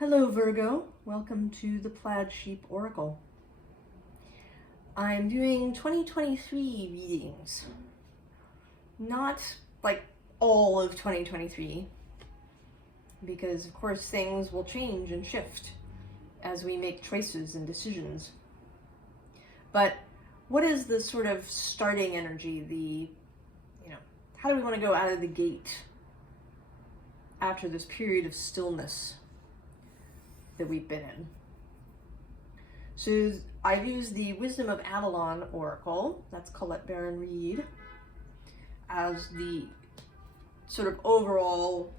Hello Virgo, welcome to the Plaid Sheep Oracle. I'm doing 2023 readings. Not like all of 2023, because of course things will change and shift as we make choices and decisions. But what is the sort of starting energy, how do we want to go out of the gate after this period of stillness that we've been in? So I've used the Wisdom of Avalon Oracle, that's Colette Baron Reed, as the sort of overall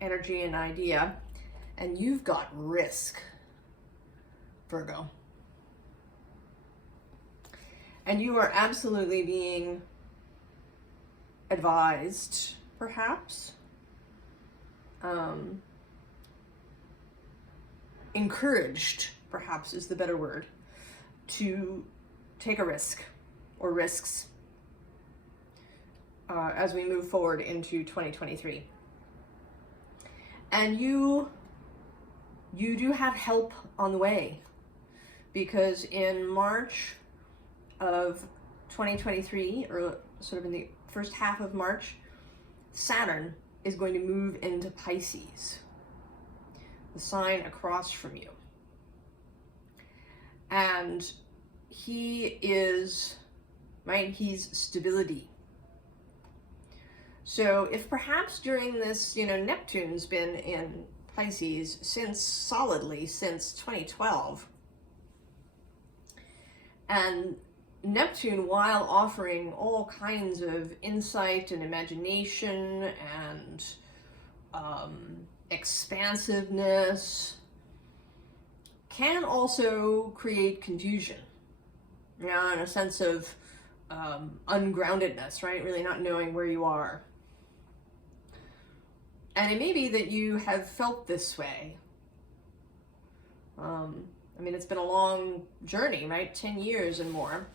energy and idea. And you've got risk, Virgo. And you are absolutely being advised, perhaps, encouraged, perhaps is the better word, to take a risk or risks as we move forward into 2023. And you do have help on the way, because in March of 2023, or sort of in the first half of March, Saturn is going to move into Pisces, the sign across from you. And he is, right, he's stability. So if perhaps during this, Neptune's been in Pisces solidly since 2012, and Neptune, while offering all kinds of insight and imagination and expansiveness, can also create confusion, and a sense of ungroundedness, right? Really not knowing where you are. And it may be that you have felt this way. It's been a long journey, right? 10 years and more.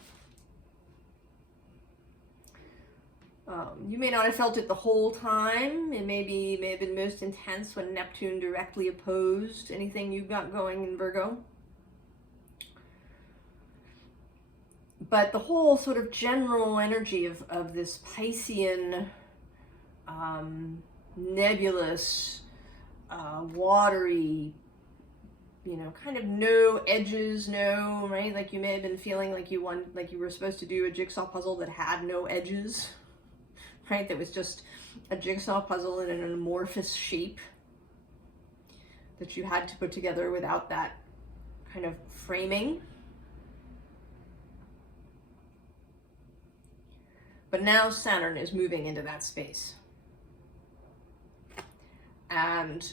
You may not have felt it the whole time. It may have been most intense when Neptune directly opposed anything you've got going in Virgo. But the whole sort of general energy of this Piscean, nebulous, watery, kind of no edges, right? Like you may have been feeling like you were supposed to do a jigsaw puzzle that had no edges. Right, that was just a jigsaw puzzle in an amorphous shape that you had to put together without that kind of framing. But now Saturn is moving into that space. And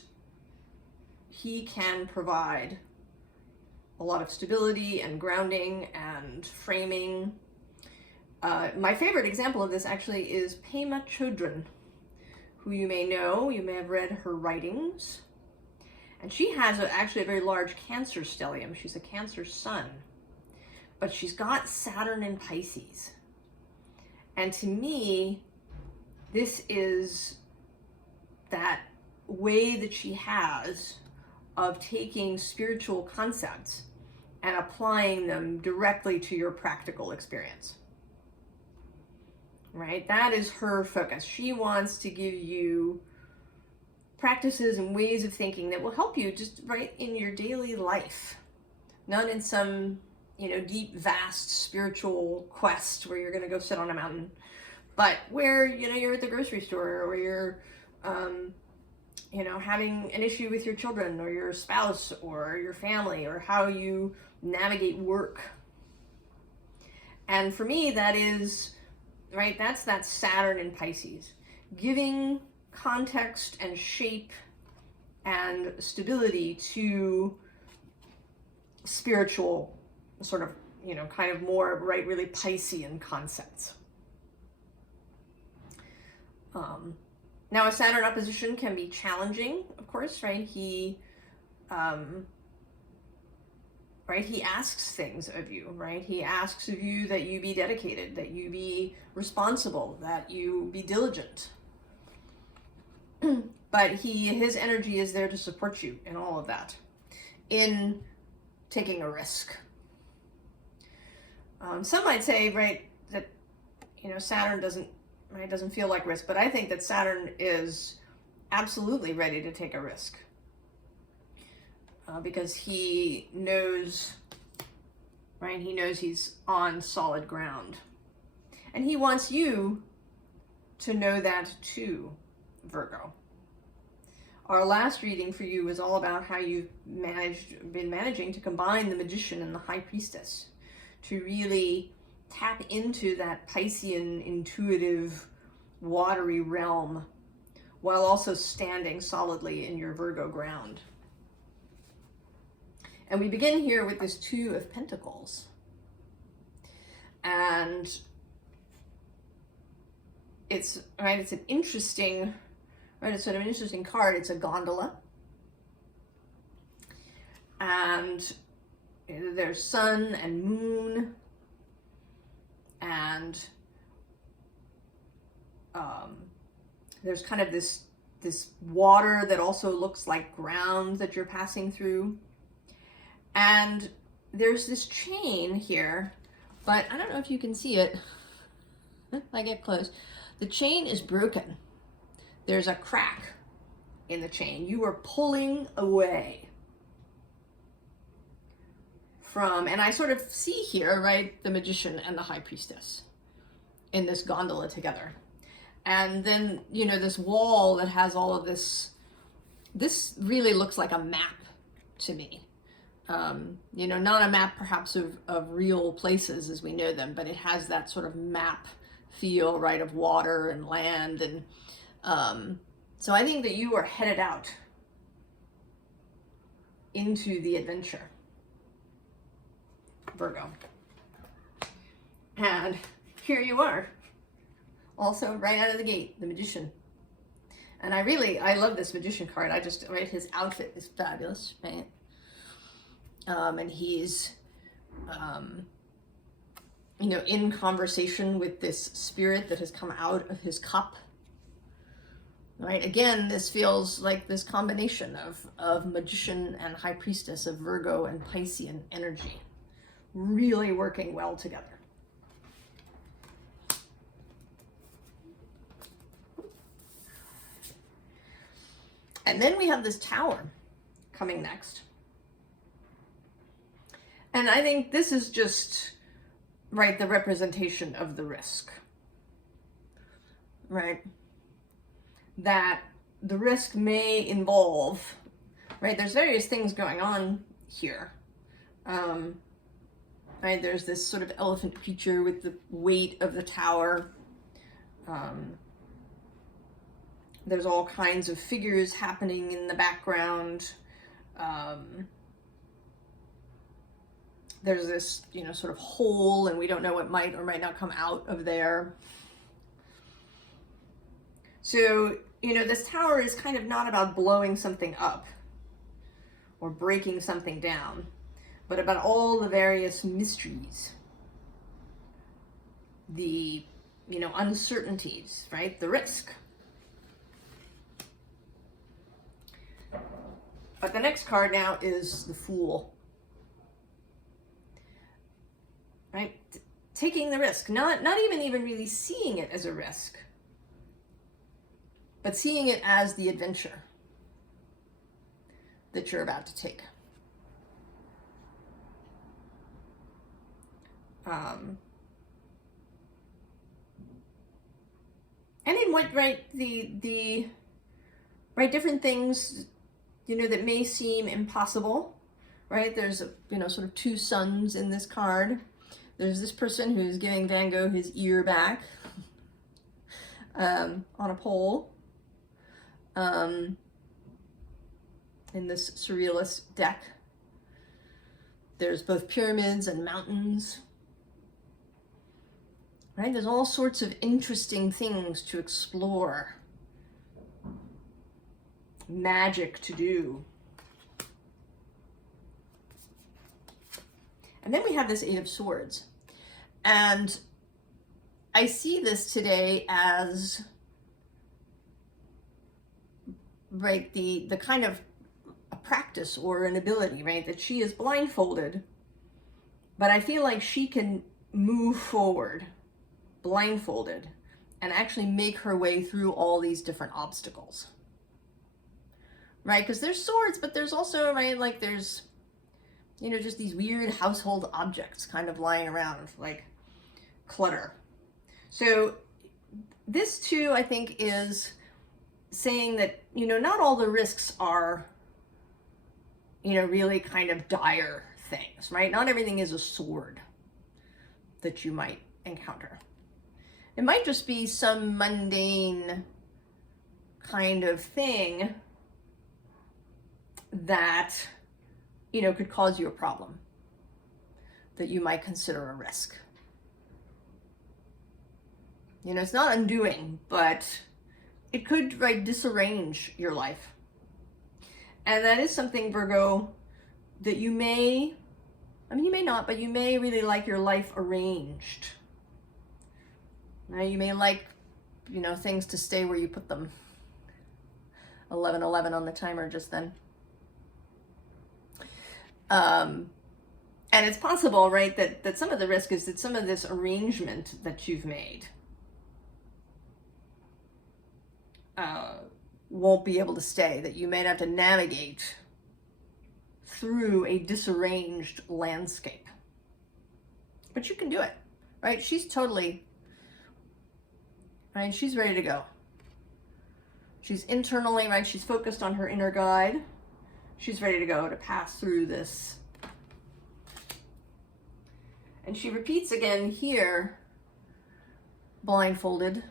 he can provide a lot of stability and grounding and framing. My favorite example of this actually is Prima, who you may know. You may have read her writings. And she has actually a very large Cancer stellium. She's a Cancer sun. But she's got Saturn in Pisces. And to me, this is that way that she has of taking spiritual concepts and applying them directly to your practical experience. Right? That is her focus. She wants to give you practices and ways of thinking that will help you just right in your daily life. Not in some, deep, vast spiritual quest where you're going to go sit on a mountain, but where, you're at the grocery store, or you're, having an issue with your children or your spouse or your family, or how you navigate work. And for me, that is, right, that's that Saturn in Pisces, giving context and shape and stability to spiritual sort of, kind of more, right, really Piscean concepts. Now, a Saturn opposition can be challenging, of course, right? He asks things of you, right? He asks of you that you be dedicated, that you be responsible, that you be diligent. but his energy is there to support you in all of that, in taking a risk. Some might say, right, that, you know, Saturn doesn't feel like risk, but I think that Saturn is absolutely ready to take a risk, because he knows, right, he knows he's on solid ground, and he wants you to know that too, Virgo. Our last reading for you was all about how you've been managing to combine the Magician and the High Priestess to really tap into that Piscean, intuitive, watery realm while also standing solidly in your Virgo ground. And we begin here with this Two of Pentacles. And it's an interesting, right, it's sort of an interesting card. It's a gondola. And there's sun and moon, and there's kind of this water that also looks like ground that you're passing through. And there's this chain here, but I don't know if you can see it. If I get close. The chain is broken. There's a crack in the chain. You are pulling away from, and I sort of see here, right, the Magician and the High Priestess in this gondola together. And then, you know, this wall that has all of this really looks like a map to me. You know, not a map perhaps of real places as we know them, but it has that sort of map feel, right, of water and land. And so I think that you are headed out into the adventure, Virgo. And here you are, also right out of the gate, the Magician. And I love this Magician card. Right, his outfit is fabulous, right? And he's, you know, in conversation with this spirit that has come out of his cup. Right, again, this feels like this combination of Magician and High Priestess, of Virgo and Piscean energy, really working well together. And then we have this Tower coming next. And I think this is just, right, the representation of the risk, right? That the risk may involve, right, there's various things going on here. Right, there's this sort of elephant creature with the weight of the tower. There's all kinds of figures happening in the background. There's this, you know, sort of hole, and we don't know what might or might not come out of there. So, you know, this tower is kind of not about blowing something up or breaking something down, but about all the various mysteries, the, you know, uncertainties, right? The risk. But the next card now is the Fool. Right? Taking the risk, not even really seeing it as a risk, but seeing it as the adventure that you're about to take. And in what, right, the right, different things, you know, that may seem impossible, right? There's, you know, sort of two suns in this card. There's this person who's giving Van Gogh his ear back on a pole in this surrealist deck. There's both pyramids and mountains. Right? There's all sorts of interesting things to explore. Magic to do. And then we have this Eight of Swords. And I see this today as, right, the kind of a practice or an ability, right, that she is blindfolded, but I feel like she can move forward blindfolded and actually make her way through all these different obstacles, right? Because there's swords, but there's also, right, like there's, you know, just these weird household objects kind of lying around, like clutter. So this too, I think, is saying that, you know, not all the risks are, you know, really kind of dire things, right? Not everything is a sword that you might encounter. It might just be some mundane kind of thing that, you know, could cause you a problem that you might consider a risk. You know, it's not undoing, but it could, right, disarrange your life. And that is something, Virgo, that you may, I mean, you may not, but you may really like your life arranged. Now, you may like, you know, things to stay where you put them. 11:11 on the timer just then. And it's possible, right, that some of the risk is that some of this arrangement that you've made won't be able to stay, that you may have to navigate through a disarranged landscape. But you can do it, right? She's totally, right, she's ready to go. She's internally, right, she's focused on her inner guide. She's ready to go, to pass through this. And she repeats again here, blindfolded,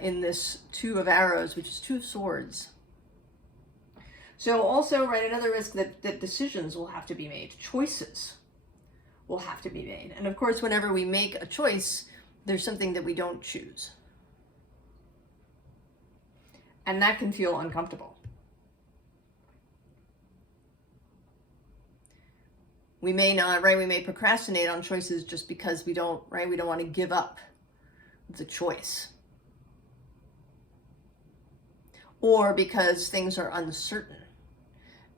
in this Two of Arrows, which is Two of Swords. So also, right, another risk that decisions will have to be made, choices will have to be made. And of course, whenever we make a choice, there's something that we don't choose. And that can feel uncomfortable. We may not, right, we may procrastinate on choices just because we don't, right, we don't want to give up the choice. Or because things are uncertain.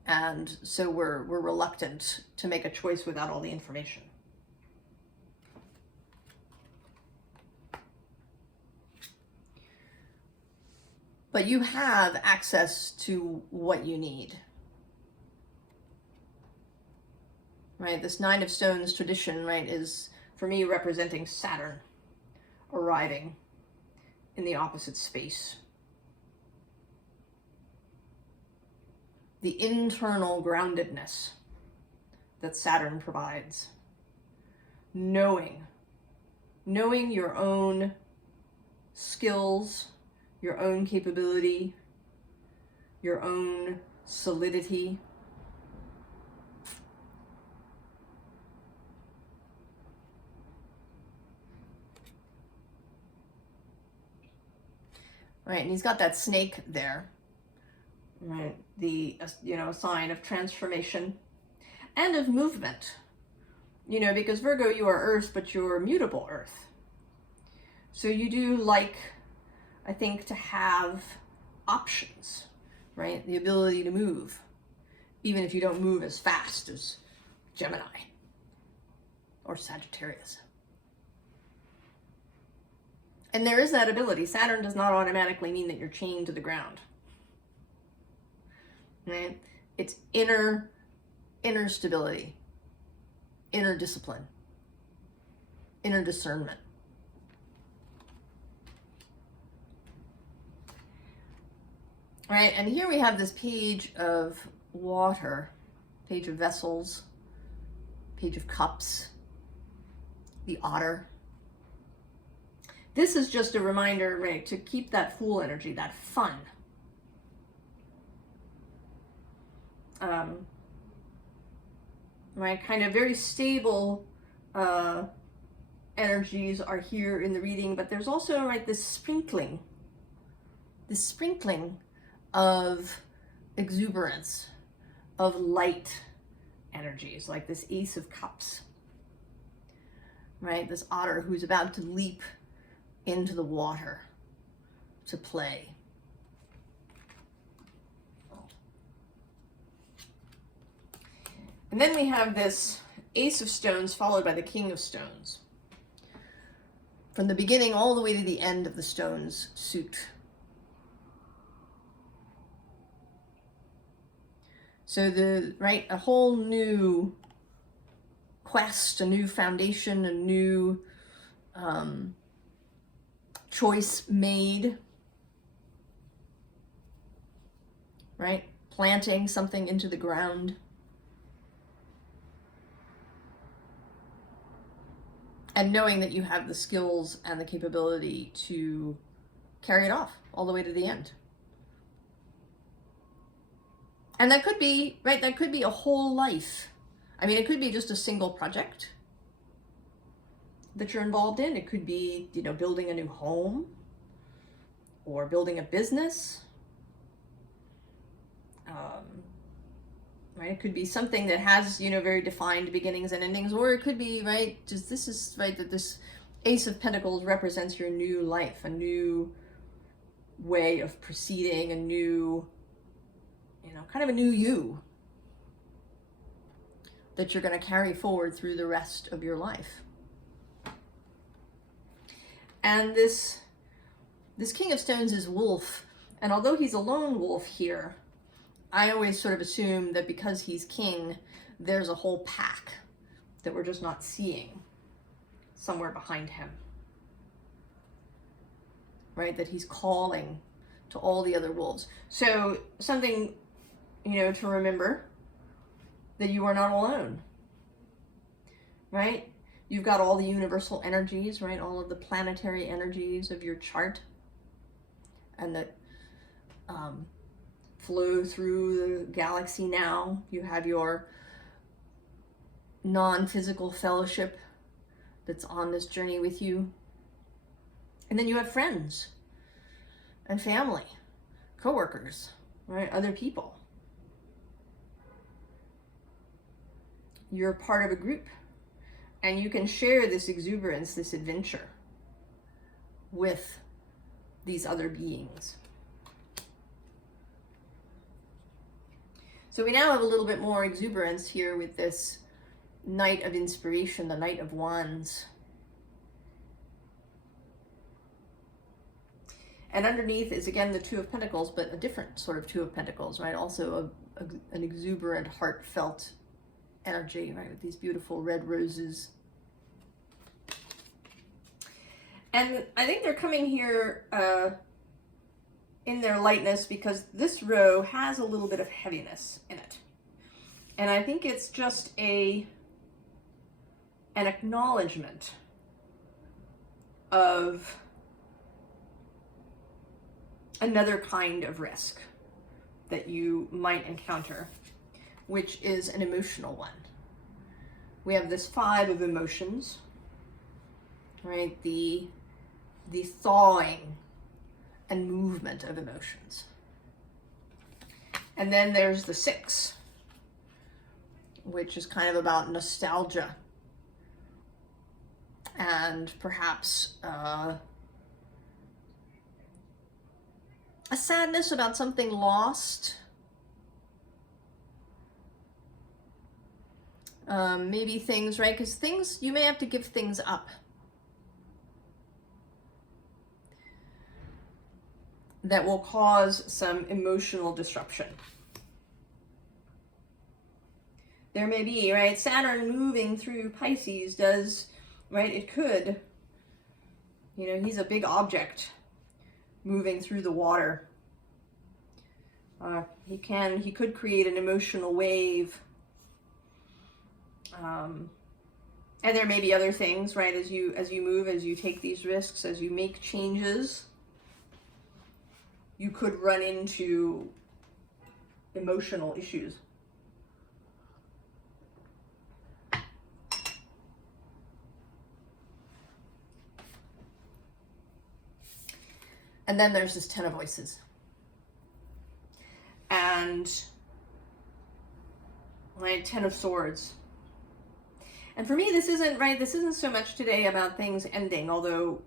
And so we're reluctant to make a choice without all the information. But you have access to what you need. Right, this Nine of Stones tradition, right, is for me representing Saturn arriving in the opposite space. The internal groundedness that Saturn provides. Knowing your own skills, your own capability, your own solidity. Right, and he's got that snake there. Right, the, you know, sign of transformation and of movement. You know, because Virgo, you are Earth, but you're mutable Earth. So you do like, I think, to have options, right? The ability to move, even if you don't move as fast as Gemini or Sagittarius. And there is that ability. Saturn does not automatically mean that you're chained to the ground. Right? It's inner stability, inner discipline, inner discernment. Right, and here we have this page of water, page of vessels, page of cups, the otter. This is just a reminder, right, to keep that Fool energy, that fun. Right, kind of very stable energies are here in the reading, but there's also, right, this sprinkling of exuberance, of light energies, like this Ace of Cups, right? This otter who's about to leap into the water to play. And then we have this Ace of Stones followed by the King of Stones. From the beginning all the way to the end of the Stones suit. So a whole new quest, a new foundation, a new choice made, right? Planting something into the ground. And knowing that you have the skills and the capability to carry it off all the way to the end. And that could be, right, that could be a whole life. I mean, it could be just a single project that you're involved in. It could be, you know, building a new home or building a business. Right? It could be something that has, you know, very defined beginnings and endings, or it could be, right, just this is, right, that this Ace of Pentacles represents your new life, a new way of proceeding, a new, you know, kind of a new you that you're going to carry forward through the rest of your life. And this King of Stones is wolf, and although he's a lone wolf here, I always sort of assume that because he's king, there's a whole pack that we're just not seeing somewhere behind him. Right? That he's calling to all the other wolves. So something, you know, to remember, that you are not alone. Right? You've got all the universal energies, right? All of the planetary energies of your chart. And that flow through the galaxy now. You have your non-physical fellowship that's on this journey with you. And then you have friends and family, co-workers, right? Other people. You're part of a group, and you can share this exuberance, this adventure with these other beings. So we now have a little bit more exuberance here with this Knight of Inspiration, the Knight of Wands. And underneath is again the Two of Pentacles, but a different sort of Two of Pentacles, right? Also an exuberant, heartfelt energy, right? With these beautiful red roses. And I think they're coming here in their lightness because this row has a little bit of heaviness in it. And I think it's just an acknowledgement of another kind of risk that you might encounter, which is an emotional one. We have this Five of Emotions, right? The thawing and movement of emotions. And then there's the Six, which is kind of about nostalgia and perhaps a sadness about something lost. Maybe things, right? Because things, you may have to give things up that will cause some emotional disruption. There may be, right? Saturn moving through Pisces does, right? It could, you know, he's a big object moving through the water. He could create an emotional wave. And there may be other things, right? As you move, as you take these risks, as you make changes, you could run into emotional issues. And then there's this Ten of Voices. And right, Ten of Swords. And for me, this isn't so much today about things ending, although,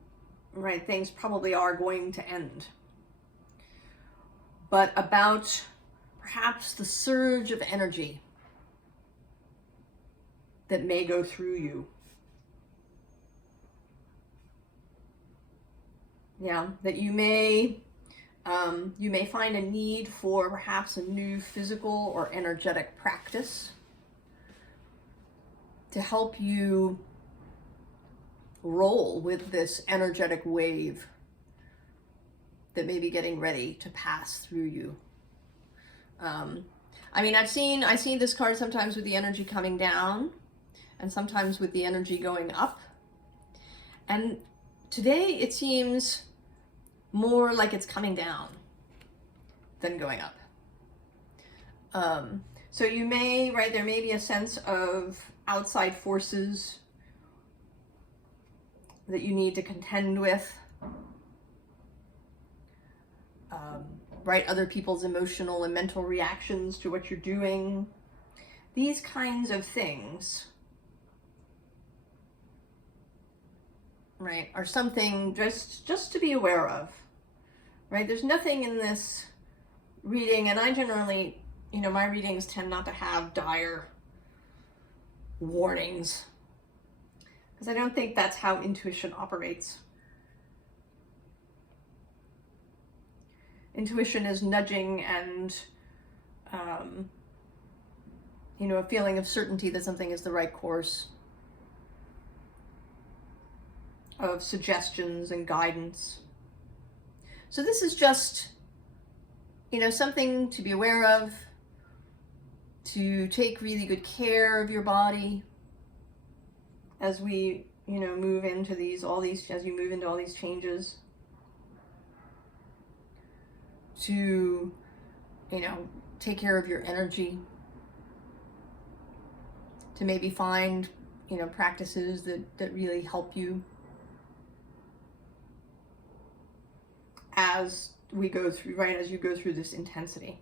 right, things probably are going to end. But about perhaps the surge of energy that may go through you. Yeah, that you may find a need for perhaps a new physical or energetic practice to help you roll with this energetic wave that may be getting ready to pass through you. I mean, I see this card sometimes with the energy coming down and sometimes with the energy going up. And today it seems more like it's coming down than going up. So you may, right, there may be a sense of outside forces that you need to contend with. Right, other people's emotional and mental reactions to what you're doing. These kinds of things, right, are something just to be aware of. Right, there's nothing in this reading, and I generally, my readings tend not to have dire warnings, because I don't think that's how intuition operates. Intuition is nudging and, a feeling of certainty that something is the right course, of suggestions and guidance. So this is just, something to be aware of, to take really good care of your body as we, move into as you move into all these changes. To, take care of your energy, to maybe find, practices that really help you as we go through, right, as you go through this intensity.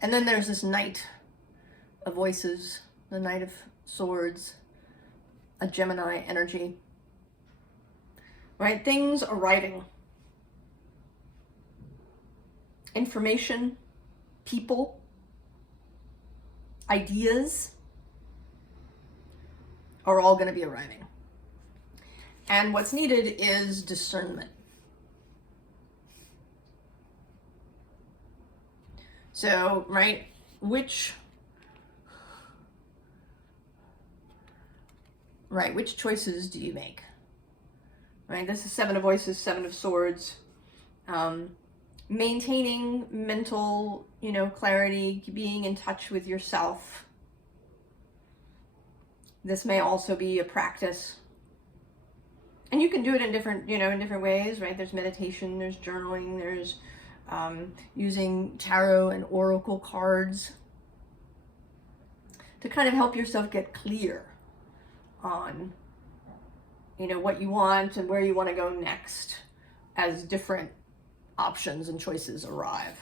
And then there's this Knight of Voices, the Knight of Swords, a Gemini energy. Right, things arriving. Information, people, ideas are all going to be arriving. And what's needed is discernment. So, right, which choices do you make? Right, this is Seven of Voices, Seven of Swords. Maintaining mental, clarity, being in touch with yourself. This may also be a practice. And you can do it in different ways, right? There's meditation, there's journaling, there's using tarot and oracle cards to kind of help yourself get clear on what you want and where you want to go next as different options and choices arrive.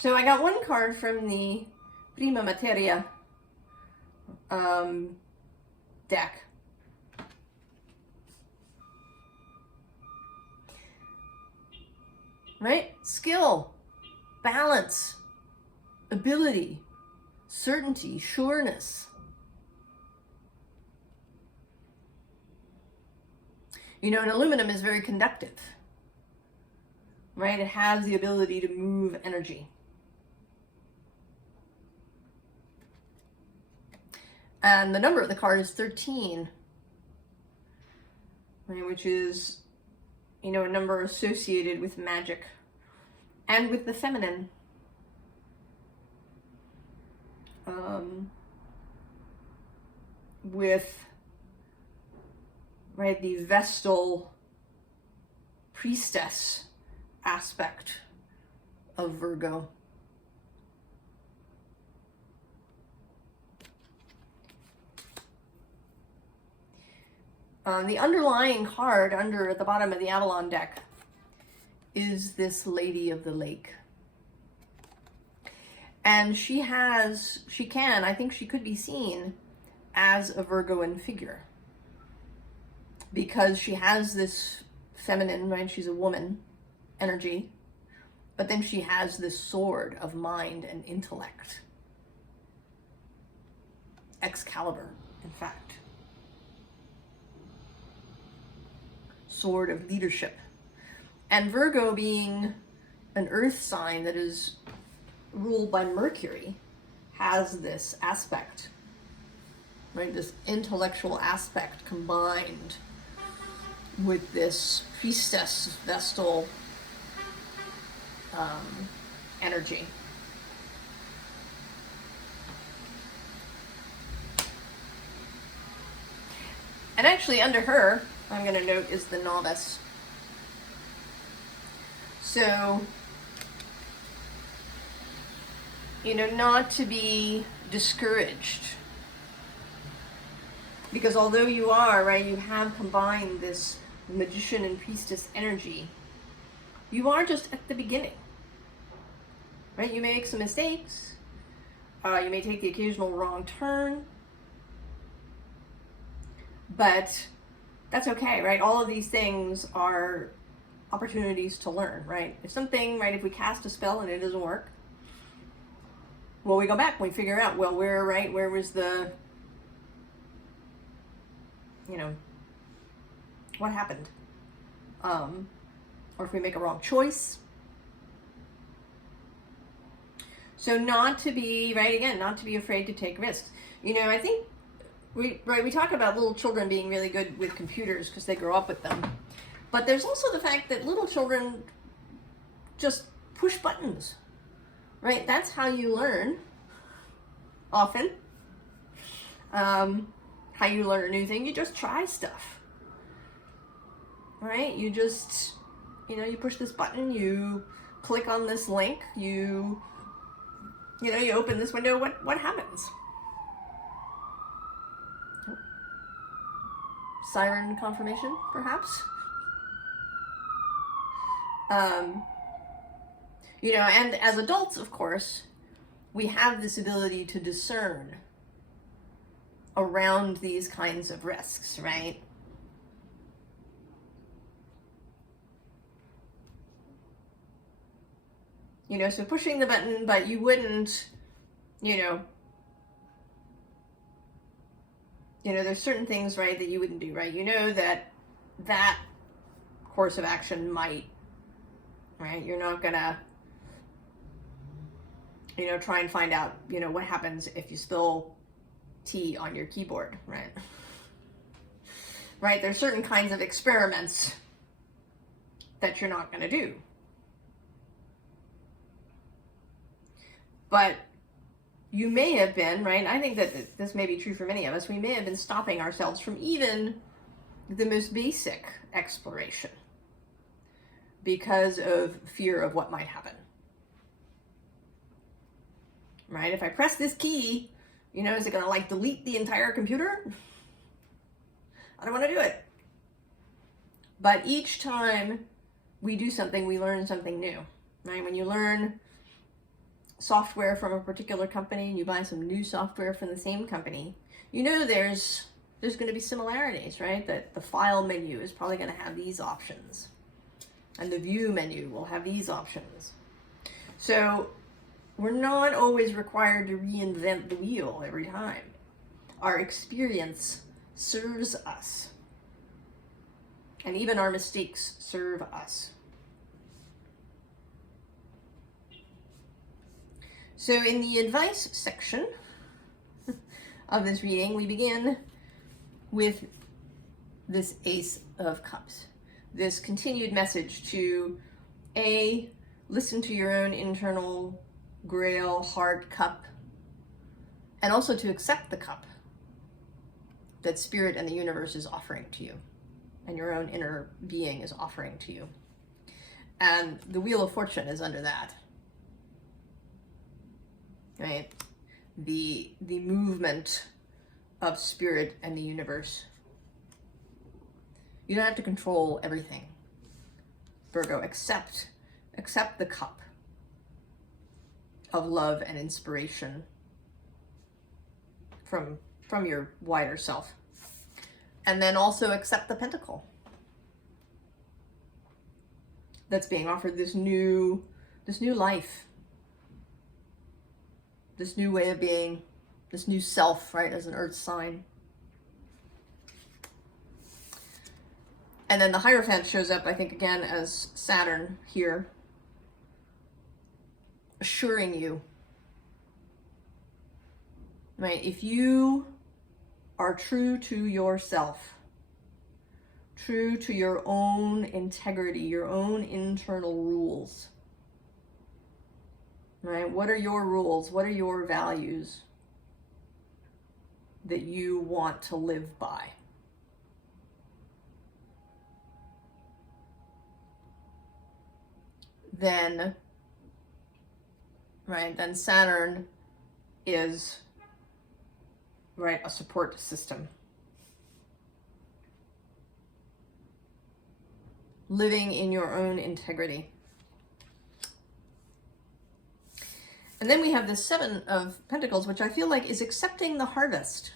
So I got one card from the Prima Materia deck. Right? Skill, balance, ability, certainty, sureness. And aluminum is very conductive, right? It has the ability to move energy. And the number of the card is 13, right? Which is, a number associated with magic and with the feminine. With right, the Vestal priestess aspect of Virgo. The underlying card under at the bottom of the Avalon deck is this Lady of the Lake. And I think she could be seen as a Virgoan figure, because she has this feminine, right? She's a woman energy, But then she has this sword of mind and intellect. Excalibur, in fact. Sword of leadership. And Virgo, being an earth sign that is ruled by Mercury, has this aspect, right? This intellectual aspect combined with this priestess vestal energy. And actually under her, I'm going to note, is the novice. So, you know, not to be discouraged. Because although you are, right, you have combined this magician and priestess energy, you are just at the beginning. Right? You may make some mistakes. You may take the occasional wrong turn. But that's okay, right? All of these things are opportunities to learn, right? If something, right, if we cast a spell and it doesn't work, well, we go back and we figure out, well, where was the, you know, what happened? Or if we make a wrong choice. So not to be, right, again, not to be afraid to take risks. You know, I think, we talk about little children being really good with computers because they grow up with them. But there's also the fact that little children just push buttons, right? That's how you learn, often. How you learn a new thing, you just try stuff, right? You just, you know, you push this button, you click on this link, you know, you open this window, what happens? Siren confirmation, perhaps? You know, and as adults, of course, we have this ability to discern around these kinds of risks, right? You know, so pushing the button, but you wouldn't, you know, there's certain things, right, that you wouldn't do, right? You know that course of action might, right? You're not gonna, you know, try and find out, you know, what happens if you spill tea on your keyboard, right? Right? There's certain kinds of experiments that you're not gonna do. But you may have been, right? I think that this may be true for many of us. We may have been stopping ourselves from even the most basic exploration because of fear of what might happen. Right? If I press this key, you know, is it going to like delete the entire computer? I don't want to do it. But each time we do something, we learn something new, right? When you learn software from a particular company and you buy some new software from the same company, you know there's going to be similarities, right? That the file menu is probably going to have these options and the view menu will have these options. So we're not always required to reinvent the wheel every time. Our experience serves us, and even our mistakes serve us. So in the advice section of this reading, we begin with this Ace of Cups, this continued message to listen to your own internal grail heart cup, and also to accept the cup that Spirit and the universe is offering to you, and your own inner being is offering to you. And the Wheel of Fortune is under that. Right? The movement of Spirit and the universe. You don't have to control everything. Virgo, accept the cup of love and inspiration from your wider self. And then also accept the pentacle that's being offered, this new this new life, this new way of being, this new self, right, as an earth sign. And then the Hierophant shows up, I think, again, as Saturn here, assuring you, right, if you are true to yourself, true to your own integrity, your own internal rules, right? What are your rules? What are your values that you want to live by? Then, right, then Saturn is, right, a support system. Living in your own integrity. And then we have the Seven of Pentacles, which I feel like is accepting the harvest.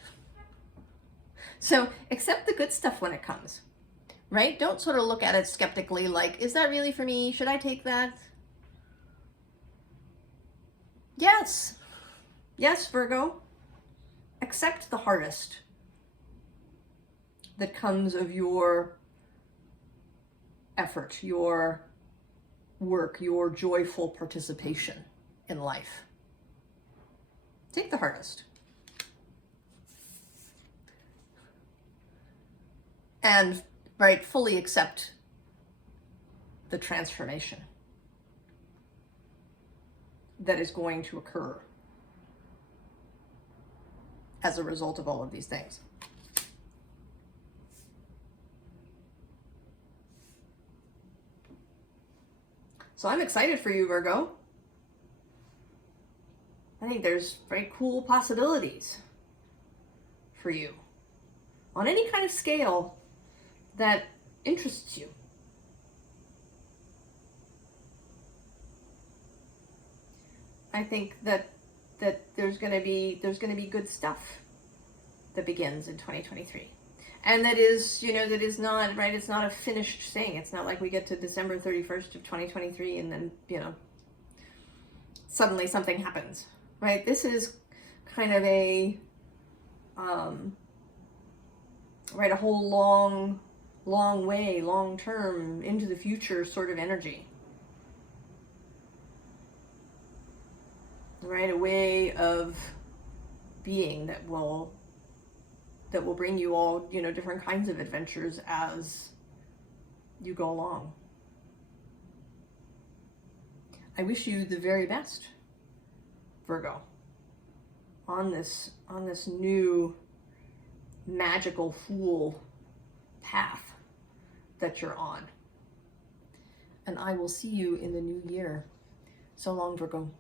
So accept the good stuff when it comes, right? Don't sort of look at it skeptically like, is that really for me? Should I take that? Yes. Yes, Virgo. Accept the harvest that comes of your effort, your work, your joyful participation in life. Take the harvest. And, right, fully accept the transformation that is going to occur as a result of all of these things. So I'm excited for you, Virgo. I think there's very cool possibilities for you on any kind of scale that interests you. I think that there's going to be good stuff that begins in 2023. And that is, you know, that is not, right, it's not a finished thing. It's not like we get to December 31st of 2023 and then, you know, suddenly something happens, right? This is kind of a, right, a whole long way, long term, into the future sort of energy. Right, a way of being that will bring you all, you know, different kinds of adventures as you go along. I wish you the very best, Virgo, on this new magical Fool path that you're on. And I will see you in the new year. So long, Virgo.